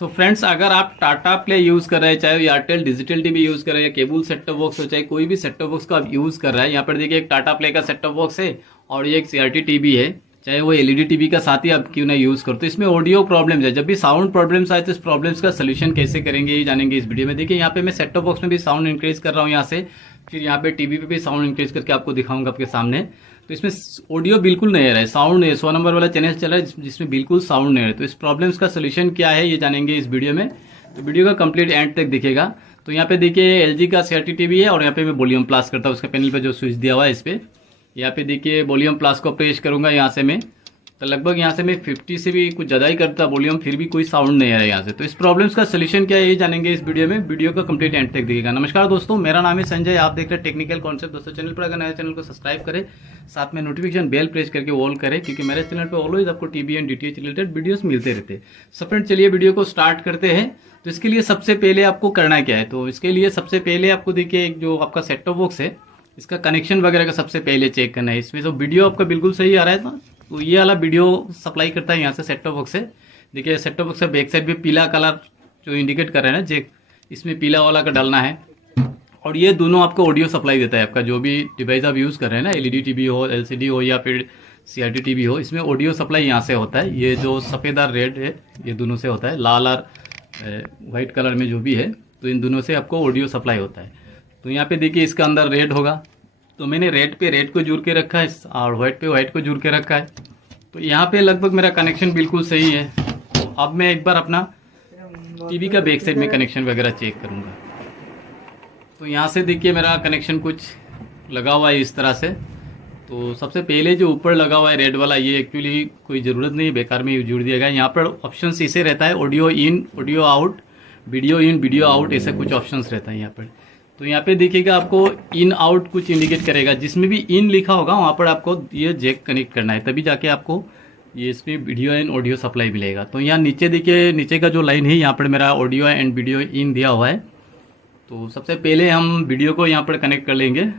तो फ्रेंड्स, अगर आप टाटा प्ले यूज़ कर रहे हैं, चाहे एयरटेल डिजिटल टीवी यूज़ कर रहे हैं, केबल सेट टॉप बॉक्स हो, चाहे कोई भी सेट टॉप बॉक्स का आप यूज़ कर रहा है, यहाँ पर देखिए एक टाटा प्ले का सेट टॉप बॉक्स है और ये एक सीआरटी टीवी है, चाहे वो एलईडी टीवी का साथ ही आप क्यों ना यूज़ करो। तो इसमें ऑडियो प्रॉब्लम्स है, जब भी साउंड प्रॉब्लम्स आए तो इस प्रॉब्लम्स का सोल्यूशन कैसे करेंगे ये जानेंगे इस वीडियो में। देखिए यहाँ पे मैं सेट टॉप बॉक्स में भी साउंड इंक्रीज कर रहा हूँ यहाँ से, फिर यहाँ पे टीवी पे भी साउंड इंक्रीज करके आपको दिखाऊंगा आपके सामने। तो इसमें ऑडियो बिल्कुल नहीं आ रहा है, साउंड नहीं है, 100 नंबर वाला चैनल चल रहा है जिसमें बिल्कुल साउंड नहीं आ रहा है। तो इस प्रॉब्लम्स का सोल्यूशन क्या है ये जानेंगे इस वीडियो में, तो वीडियो का कंप्लीट एंड तक दिखेगा। तो यहाँ पे देखिए एलजी का सीआरटी टीवी है और यहाँ पे मैं वॉल्यूम प्लस करता हूँ, उसका पैनल पे जो स्विच दिया हुआ है इस पे, यहाँ पे देखिए वॉल्यूम प्लस को प्रेस करूंगा यहाँ से मैं, तो लगभग यहाँ से मैं 50 से भी कुछ ज़्यादा ही करता वॉल्यूम, फिर भी कोई साउंड नहीं आ रहा है यहाँ से। तो इस प्रॉब्लम्स का सोल्यूशन क्या है ये जानेंगे इस वीडियो में, वीडियो का कंप्लीट एंड तक दिखेगा। नमस्कार दोस्तों, मेरा नाम है संजय, आप देख रहे हैं टेक्निकल कॉन्सेप्ट। दोस्तों चैनल पर अगर नया चैनल को सब्सक्राइब करें, साथ में नोटिफिकेशन बेल प्रेस करके ऑल करें, क्योंकि मेरे चैनल पर ऑलवेज आपको TV and DTH related videos मिलते रहते हैं। सो फ्रेंड, चलिए वीडियो को स्टार्ट करते हैं। तो इसके लिए सबसे पहले आपको करना क्या है, तो इसके लिए सबसे पहले आपको देखिए एक जो आपका सेट टॉप बॉक्स है इसका कनेक्शन वगैरह का सबसे पहले चेक करना है। इसमें जो वीडियो आपका बिल्कुल सही आ रहा है, तो ये वाला वीडियो सप्लाई करता है यहाँ से सेट टॉप बॉक्स से। देखिए सेट टॉप बॉक्स का बैक साइड भी पीला कलर जो इंडिकेट कर रहे हैं ना चेक, इसमें पीला वाला का डालना है। और ये दोनों आपको ऑडियो सप्लाई देता है, आपका जो भी डिवाइस आप यूज़ कर रहे हैं ना, एलईडी टीवी हो, एलसीडी हो या फिर सीआरटी टीवी हो, इसमें ऑडियो सप्लाई यहाँ से होता है। ये जो सफ़ेद और रेड है ये दोनों से होता है, लाल और वाइट कलर में जो भी है, तो इन दोनों से आपको ऑडियो सप्लाई होता है। तो यहाँ पे देखिए इसका अंदर रेड होगा, तो मैंने रेड पे रेड को जुड़ के रखा है और व्हाइट पे व्हाइट को जुड़ के रखा है। तो यहाँ पे लगभग मेरा कनेक्शन बिल्कुल सही है। तो अब मैं एक बार अपना टीवी का बैक साइड में कनेक्शन वगैरह चेक करूँगा। तो यहाँ से देखिए मेरा कनेक्शन कुछ लगा हुआ है इस तरह से। तो सबसे पहले जो ऊपर लगा हुआ है रेड वाला, ये एक्चुअली कोई ज़रूरत नहीं, बेकार में जुड़ दिया गया। यहाँ पर ऑप्शन इसे रहता है audio in, audio out, video in, video out, ऐसे कुछ ऑप्शंस रहता है यहाँ पर। तो यहाँ पे देखिएगा आपको इन आउट कुछ इंडिकेट करेगा, जिसमें भी इन लिखा होगा वहाँ पर आपको ये जैक कनेक्ट करना है, तभी जाके आपको ये इसमें वीडियो एंड ऑडियो सप्लाई मिलेगा। तो यहाँ नीचे देखिए, नीचे का जो लाइन है यहाँ पर मेरा ऑडियो एंड वीडियो इन दिया हुआ है। तो सबसे पहले हम वीडियो को यहाँ पर कनेक्ट कर लेंगे।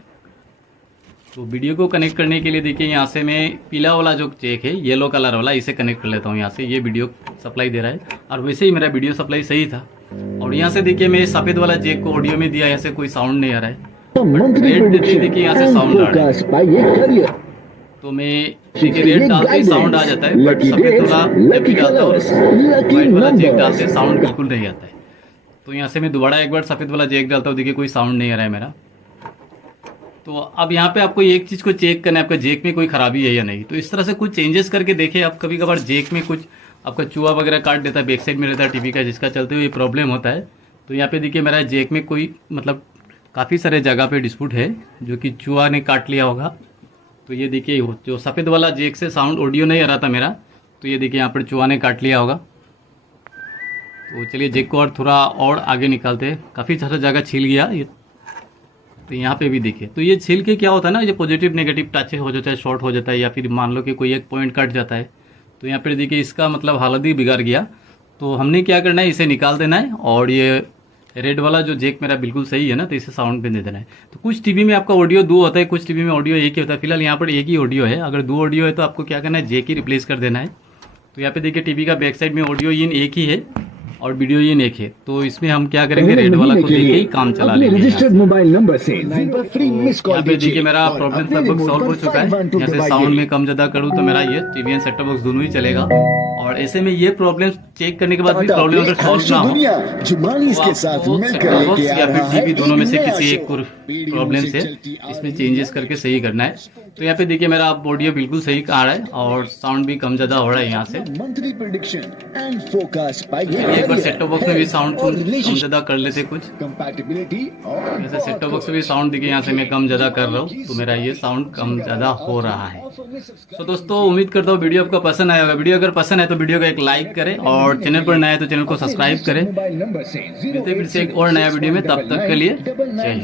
तो वीडियो को कनेक्ट करने के लिए देखिए यहाँ से मैं पीला वाला जो चेक है, येलो कलर वाला, इसे कनेक्ट कर लेता हूँ यहाँ से। ये वीडियो सप्लाई दे रहा है और वैसे ही मेरा वीडियो सप्लाई सही था। और यहाँ से देखिए मैं सफ़ेद वाला जैक को ऑडियो में दिया, यहाँ से कोई साउंड नहीं आ रहा है। रेड देखिए यहाँ से साउंड आ रहा है, तो मैं देखिए रेड डालते ही साउंड आ जाता है, बट सफ़ेद वाला जब भी डालता हूँ व्हाइट वाला जैक डालते साउंड बिल्कुल नहीं आता है। तो यहाँ से मैं दोबारा एक बार सफ़ेद वाला जैक डालता हूँ, देखिए कोई साउंड नहीं आ रहा है मेरा। तो अब यहाँ पे आपको एक चीज़ को चेक करना है, आपका जैक में कोई खराबी है या नहीं। तो इस तरह से कुछ चेंजेस करके देखें आप। कभी कभार जैक में कुछ आपका चूहा वगैरह काट देता है, बैक साइड में रहता है टीवी का, जिसका चलते हुए ये प्रॉब्लम होता है। तो यहाँ पे देखिए मेरा जैक में कोई मतलब काफ़ी सारे जगह पे डिस्प्यूट है, जो कि चूहा ने काट लिया होगा। तो ये देखिए जो सफ़ेद वाला जैक से साउंड ऑडियो नहीं आ रहा था मेरा, तो ये देखिए यहाँ पर चूहा ने काट लिया होगा। तो चलिए जैक को और थोड़ा और आगे निकालते हैं, काफ़ी सारा जगह छिल गया ये। तो यहाँ पे भी देखिए, तो ये छिल के क्या होता है ना, ये पॉजिटिव नेगेटिव टच हो जाता है, शॉर्ट हो जाता है, या फिर मान लो कि कोई एक पॉइंट कट जाता है। तो यहाँ पर देखिए इसका मतलब हालत ही बिगाड़ गया। तो हमने क्या करना है, इसे निकाल देना है और ये रेड वाला जो जैक मेरा बिल्कुल सही है ना, तो इसे साउंड पे दे देना है। तो कुछ टीवी में आपका ऑडियो दो होता है, कुछ टीवी में ऑडियो एक ही होता है। फिलहाल यहाँ पर एक ही ऑडियो है, अगर दो ऑडियो है तो आपको क्या करना है, जैक ही रिप्लेस कर देना है। तो यहाँ पे देखिए टीवी का बैक साइड में ऑडियो इन एक ही है और वीडियो इन एक है। तो इसमें हम क्या करेंगे, रेड वाला को देके ही काम चला लेंगे। रजिस्टर्ड मोबाइल नंबर से फ्री मिस कॉल यहाँ पे देखिए मेरा प्रॉब्लम लगभग सॉल्व हो चुका है। यहाँ से साउंड में कम ज़्यादा करूँ तो मेरा ये TV and set top box दोनों ही चलेगा। और ऐसे में ये प्रॉब्लम चेक करने के बाद भी प्रॉब्लम अगर सॉल्व ना हो, के साथ मिलकर या फिर टीवी दोनों में से किसी एक प्रॉब्लम से इसमें चेंजेस करके सही करना है। तो यहाँ पे देखिए मेरा ऑडियो बिल्कुल सही आ रहा है और साउंड भी कम ज़्यादा हो रहा है यहाँ से। एक बार सेट टॉप बॉक्स में भी साउंड को कम ज़्यादा कर लेते कुछ, जैसे सेट टॉप बॉक्स में भी साउंड देखिए यहाँ से मैं कम ज़्यादा कर रहा हूँ, तो मेरा ये साउंड कम ज़्यादा हो रहा है। तो दोस्तों उम्मीद करता हूँ वीडियो आपको पसंद आया होगा। वीडियो अगर पसंद है तो वीडियो को एक लाइक करें और चैनल पर नया है तो चैनल को सब्सक्राइब करें। मिलते फिर से एक और नया वीडियो में, तब तक के लिए जय हिंद।